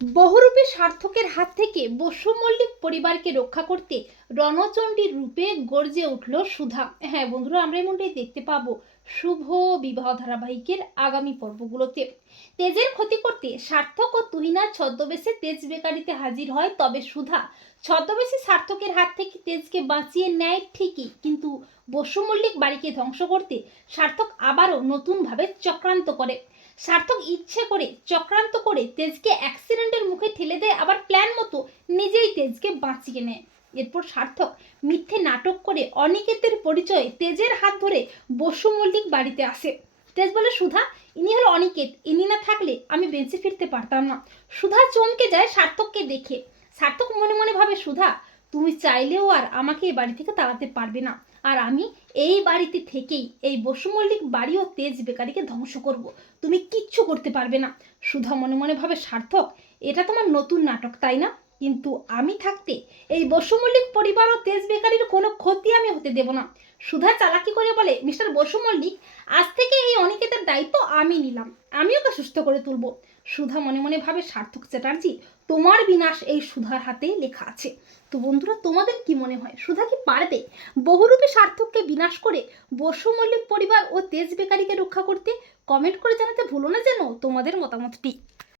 বহুরূপী সার্থকের হাত থেকে বসু মল্লিক পরিবারকে রক্ষা করতে রণচণ্ডীর রূপে গর্জে উঠল সুধা। হ্যাঁ বন্ধুরা, আমরা এমনটাই দেখতে পাবো শুভ বিবাহ ধারাবাহিকের আগামী পর্বগুলোতে। তেজের ক্ষতি করতে সার্থক ও তুহিনা ছদ্মবেশে তেজ বেকারিতে হাজির হয়, তবে সুধা ছদ্মবেশে সার্থকের হাত থেকে তেজকে বাঁচিয়ে নেয় ঠিকই, কিন্তু বসু মল্লিক বাড়িকে ধ্বংস করতে সার্থক আবারও নতুনভাবে চক্রান্ত করে। সার্থক ইচ্ছে করে, চক্রান্ত করে তেজকে অ্যাক্সিডেন্টের মুখে ঠেলে দেয়, আবার প্ল্যান মতো নিজেই তেজকে বাঁচিয়ে নেয়। এরপর সার্থক মিথ্যে নাটক করে অনিকেতের পরিচয়ে তেজের হাত ধরে বসু মল্লিক বাড়িতে আসে। তেজ বলে, সুধা, ইনি হলো অনিকেত। ইনি না থাকলে আমি বেঁচে ফিরতে পারতাম না। সুধা চমকে যায় সার্থককে দেখে। সার্থক মনে মনে ভাবে, সুধা তুমি চাইলেও আর আমাকে এই বাড়ি থেকে তাড়াতে পারবে না। আর আমি এই বাড়িতে থেকেই এই বসুমল্লিক বাড়ি ও তেজ বেকারিকে ধ্বংস করব। তুমি কিচ্ছু করতে পারবে না। সুধা মনে মনে ভাবে, সার্থক, এটা তোমার নতুন নাটক, তাই না? কিন্তু আমি থাকতে এই বসুমল্লিক পরিবার ও তেজ বেকারির কোনো ক্ষতি আমি হতে দেব না। সুধা চালাকি করে বলে, মিস্টার বসু মল্লিক আজ থেকে এই অনিকেতের দায়িত্ব আমি নিলাম। আমি ওকে সুস্থ করে তুলব। সুধা মনে মনে ভাবে, সার্থক চ্যাটার্জি, তোমার বিনাশ এই সুধার হাতে লেখা আছে। তো বন্ধুরা, তোমাদের কি মনে হয়? সুধা কি পারবে বহুরূপী সার্থককে বিনাশ করে বসু মল্লিক পরিবার ও তেজ বেকারিকে রক্ষা করতে? কমেন্ট করে জানাতে ভুলো না যেন তোমাদের মতামতটি।